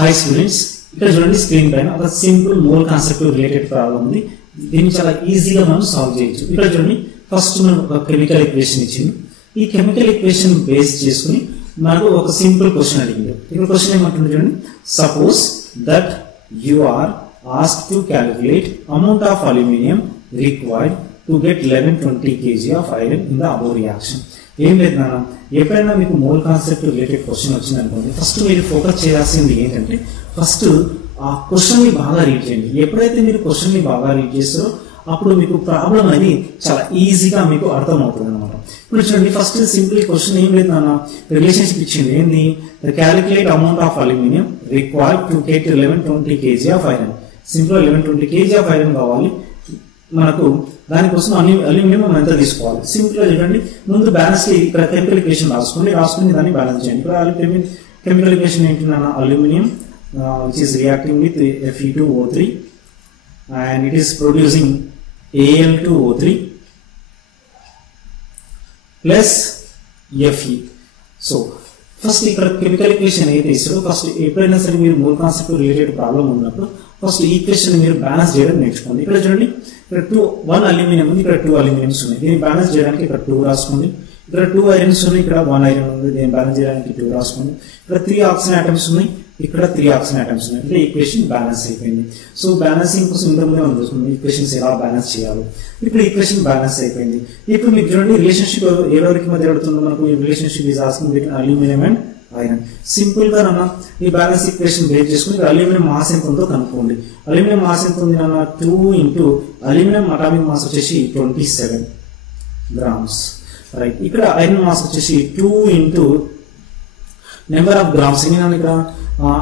Hi students, ఇక్కడ చూడండి screen పైన ఒక simple mole concept related problem ఉంది. దీన్ని చాలా ఈజీగా మనం సాల్వ్ చేయొచ్చు. ఇక్కడ చూడండి ఫస్ట్ మనం ఒక కెమికల్ ఈక్వేషన్ ఇచ్చింది. ఈ కెమికల్ ఈక్వేషన్ బేస్ చేసుకుని మనకు ఒక సింపుల్ క్వశ్చన్ అడిగింది. ఇక్కడ క్వశ్చన్ ఏమంటుంది చూడండి, suppose that you are asked to calculate amount of aluminum required to get 1120 kg of iron in the above reaction. ఏం లేదు నాన్న, ఎప్పుడైనా మీకు మోల్ కాన్సెప్ట్ రిలేటెడ్ క్వశ్చన్ వచ్చింది అనుకోండి, ఫస్ట్ మీరు ఫోకస్ చేయాల్సింది ఏంటంటే ఫస్ట్ ఆ క్వశ్చన్ ని బాగా రీడ్ చేయండి. ఎప్పుడైతే మీరు క్వశ్చన్ ని బాగా రీడ్ చేస్తారో అప్పుడు మీకు ప్రాబ్లం అనేది చాలా ఈజీగా మీకు అర్థం అవుతుంది అనమాట. ఇప్పుడు చూడండి ఫస్ట్ సింపుల్ క్వశ్చన్ ఏం లేదు నాన్న, రిలేషన్షిప్ ఇచ్చింది. ఏంది? Calculate amount of aluminium required to get 1120 kg of iron. Simple 1120 kg of iron కావాలి మనకు. దానికోసం అల్యూమినియం మనం ఎంత తీసుకోవాలి? సింపుల్ గా చూడండి, ముందు బ్యాలెన్స్ ఇక్కడ కెమికల్ ఈక్వేషన్ రాసుకుని దాన్ని బ్యాలెన్స్ చేయండి. ఇక్కడ కెమికల్ ఈక్వేషన్ ఏంటి నాన్న, aluminium which is reacting with Fe2O3 and it is producing Al2O3 plus Fe. So first ఇక్కడ కెమికల్ ఈక్వేషన్ ఏదైతే ఇస్తారో ఫస్ట్ ఎప్పుడైనా సరే మీరు మోల్ కాన్సెప్ట్ రిలేటెడ్ ప్రాబ్లం ఉన్నప్పుడు ఫస్ట్ ఈక్వేషన్ మీరు బ్యాలెన్స్ చేయడం నేర్చుకోండి. ఇక్కడ చూడండి, ఇక్కడ 1 అల్యూమినియం ఉంది, ఇక్కడ 2 అల్యూమినియమ్స్ ఉన్నాయి. దీన్ని బ్యాలెన్స్ చేయడానికి ఇక్కడ 2 రాసుకోండి. ఇక్కడ 2 ఐరన్స్ ఉన్నాయి, ఇక్కడ 1 ఐరన్ ఉంది, దీన్ని బ్యాలెన్స్ చేయడానికి 2 రాసుకోండి. ఇక్కడ 3 ఆక్సిజన్ ఆటమ్స్ ఉన్నాయి, ఇక్కడ 3 ఆక్సిజన్ ఆటమ్స్ ఉన్నాయి. అంటే ఈక్వేషన్ బ్యాలెన్స్ అయిపోయింది. సో బ్యాలెన్సింగ్ కోసం ఇంతకుముందే మనం చూసుకున్నాం ఈక్వేషన్స్ ఎలా బ్యాలెన్స్ చేయాలి. ఇప్పుడు ఈక్వేషన్ బ్యాలెన్స్ అయిపోయింది. ఇప్పుడు మీకు చూడండి రిలేషన్షిప్ ఎవరికి మధ్య పడుతుందో మనకు ఈ relationship is asking between aluminium and iron. Simple గా నాన్న ఈ బ్యాలెన్స్ ఈక్వేషన్ బేస్ చేసుకుని అల్యూమినియం మాస్ ఎంత ఉందో కనుక్కోండి. అల్యూమినియం మాస్ ఎంత ఉంది నాన్న, 2 ఇంటూ అల్యూమినియం అటామిక్ మాస్ వచ్చేసి 27 గ్రామ్స్. రైట్, ఇక్కడ ఐరన్ మాస్ వచ్చేసి 2 ఇంటూ నెంబర్ ఆఫ్ గ్రామ్స్. ఏంటంటే ఇక్కడ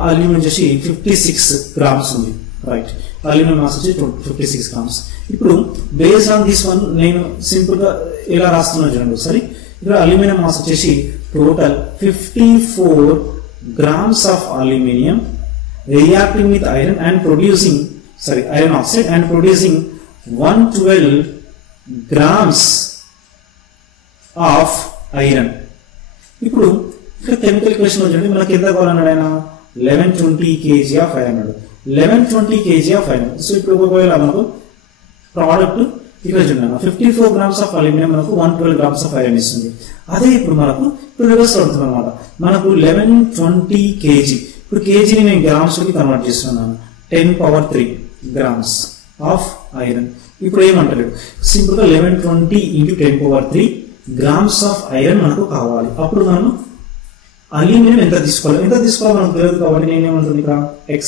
అల్యూమినియం వచ్చేసి 56 గ్రామ్స్ ఉంది. రైట్, అల్యూమినియం మాస్ వచ్చి 56 గ్రామ్స్. ఇప్పుడు బేస్డ్ ఆన్ దిస్ వన్ నేను సింపుల్ గా ఇలా రాస్తున్నాను చూడండి ఒకసారి. ఇక్కడ అల్యూమినియం మాస్ వచ్చేసి total 54 grams of aluminium reacting with iron and producing iron oxide and producing 112 grams of iron. ఇప్పుడు ఇక్కడ కెమికల్ ఈక్వేషన్ లో చూడండి మనకి ఎంత కావాలన్నాడు ఆయన, 1120 kg ఆఫ్ ఐరన్ అన్నాడు. 1120 kg ఆఫ్ ఐరన్. సో ఇప్పుడు ఒకవేళ మనకు ప్రోడక్ట్ ఇక్కడ చూడండి 54 grams ఆఫ్ అల్యూమినియం మనకు 112 grams ఆఫ్ ఐరన్ ఇస్తుంది. అదే ఇప్పుడు మనకు రివర్స్ అవుతుంది అనమాట. మనకు 1120 kg, ఇప్పుడు కేజీని నేను గ్రామ్స్ కి కన్వర్ట్ చేస్తున్నాను. 10 power 3 grams ఆఫ్ ఐరన్. ఇప్పుడు ఏమంటారు, సింపుల్ గా 1120 into 10 power 3 grams of iron మనకు కావాలి. అప్పుడు మనం అల్యూమినియం ఎంత తీసుకోవాలి మనకు తెలియదు కాబట్టి నేనేమంటుంది ఇక్కడ x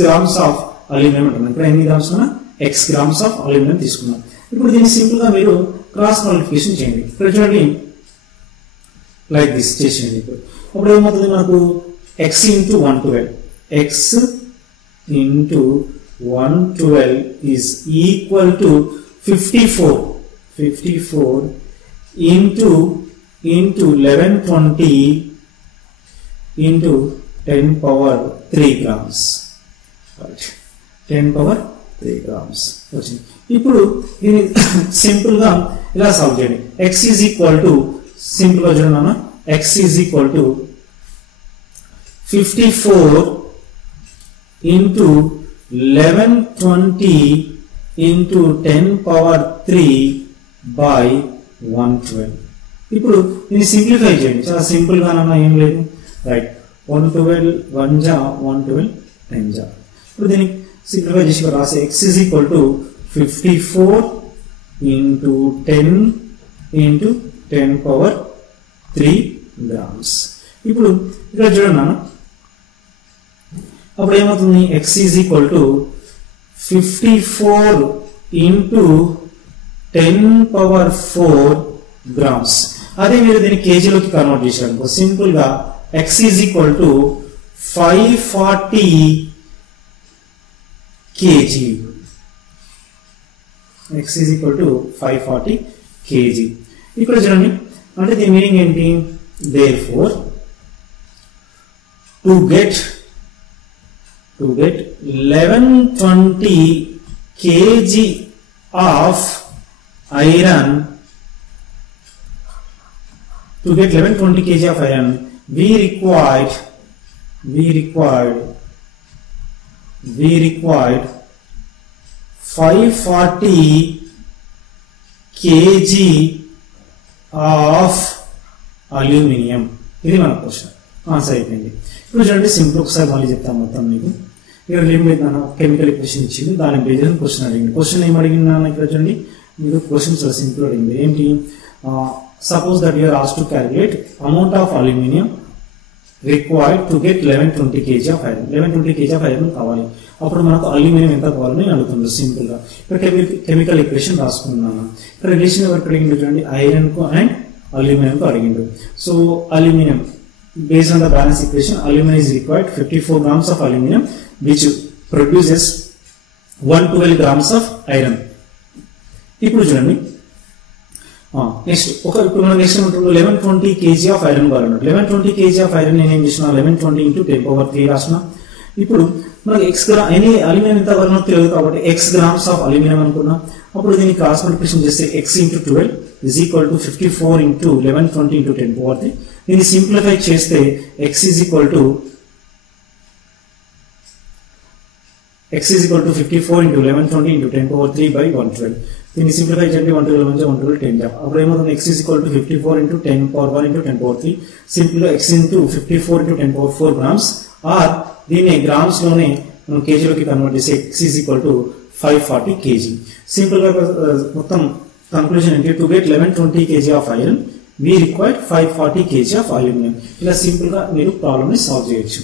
గ్రామ్స్ ఆఫ్ అల్యూమినియం అంటున్నాను. ఇక్కడ ఎన్ని గ్రామ్స్ ఉన్నా x గ్రామ్స్ ఆఫ్ అల్యూమినియం తీసుకున్నాం. ఇప్పుడు దీన్ని సింపుల్ గా మీరు క్రాస్ మల్టిప్లికేషన్ చేయండి. ఇక్కడ చూడండి లైక్ దిస్ చేసేయండి. ఇప్పుడు ఏమవుతుంది మనకు x into 112 x into 112 is equal to 54 into 1120 into 10 power 3 grams. 10 power 3 grams వచ్చింది. ఇప్పుడు దీన్ని సింపుల్ గా ఇలా సాల్వ్ చేయండి. x is equal to simple గా చూడండి, x is equal to 54 into 1120 into 10 power 3 by 112. ఇప్పుడు దీన్ని సింప్లిఫై చేయండి. చాలా సింపుల్ గా ఏం లేదు. రైట్, 112 1 జా 112 10 జా. ఇప్పుడు దీన్ని సింప్లిఫై చేసి రాసే x is equal to 54 into 10 into 10 power 3 grams. ఇప్పుడు ఇక్కడ చూడండి, అప్పుడు ఏమవుతుంది, x is equal to 54 into 10 power 4 grams. అదే మీరు దీన్ని కేజీలోకి కన్వర్ట్ చేశారు సింపుల్ గా x is equal to 540 kg. x is equal to 540 kg. ఇక్కడ చూడండి, అంటే దీని మీనింగ్ ఏంటి, therefore to get 1120 kg of iron, to get 1120 kg of iron we required we required 540 kg of aluminium. ఇది మన question answer అయిపోయింది. ఇప్పుడు చూడండి సింపుల్ ఒకసారి మళ్ళీ చెప్తాను మొత్తం మీకు. ఇక్కడ లిమిట్ కెమికల్ ఈక్వేషన్ ఇచ్చింది, దాని బేస్ క్వశ్చన్ అడిగింది. క్వశ్చన్ ఏం అడిగింది ఇక్కడ చూడండి, మీరు క్వశ్చన్ చాలా సింపుల్ అడిగింది. ఏంటి, suppose that you are asked to calculate amount of aluminium required to get 1120 kg of iron. 1120 kg of iron కావాలి. అప్పుడు మనకు అల్యూమినియం ఎంత కావాలని అడుగుతుంది సింపుల్ గా. ఇక్కడ కెమికల్ ఈక్వేషన్ రాసుకున్నాను. ఇక్కడ రిలేషన్ ఎవరికి అడిగిండు చూడండి, ఐరన్ కు అండ్ అల్యూమినియం కు అడిగిండు. So aluminium based on the balance equation, aluminum is required 54 grams of aluminum which produces 112 grams of iron. ఇప్పుడు చూడండి నెక్స్ట్ ఇప్పుడు మనం నెక్స్ట్ 1120 kg ఆఫ్ ఐరన్ కావాలన్నట్టు. 1120 kg ఆఫ్ ఐరన్ నేను ఏం చేసిన 1120 into 10⁻³ రాసిన. ఇప్పుడు మనకి ఎనీ అల్యూమినియం ఎంత వరకు తెలియదు కాబట్టి x గ్రామ్స్ ఆఫ్ అల్యూమినియం అనుకున్నాం. అప్పుడు దీన్ని క్రాస్ మల్టిప్లికేషన్ చేస్తే x into 12 is equal to 54 into 1120 into 10⁻³. దీన్ని సింప్లిఫై చేస్తే x is equal to 54 into 1120 into 10⁻³ by 112. దీన్ని సింప్లిఫై చేయండి, 112 నుంచి 112 10 అప్పుడు ఏమవుతుంది, x is equal to 54 into 10⁻1 into 10⁻³ simple x into 54 into 10⁻4 grams, or దీన్ని గ్రామ్స్ లోనే మనం కేజీలోకి కన్వర్ట్ చేసి x is equal to 540 kg. Simple గా మొత్తం కంక్లూజన్ ఏంటి, to get 1120 kg of iron we required 540 kg of aluminum. ఇలా simple గా మీరు ప్రాబ్లమ్ ని సాల్వ్ చేయొచ్చు.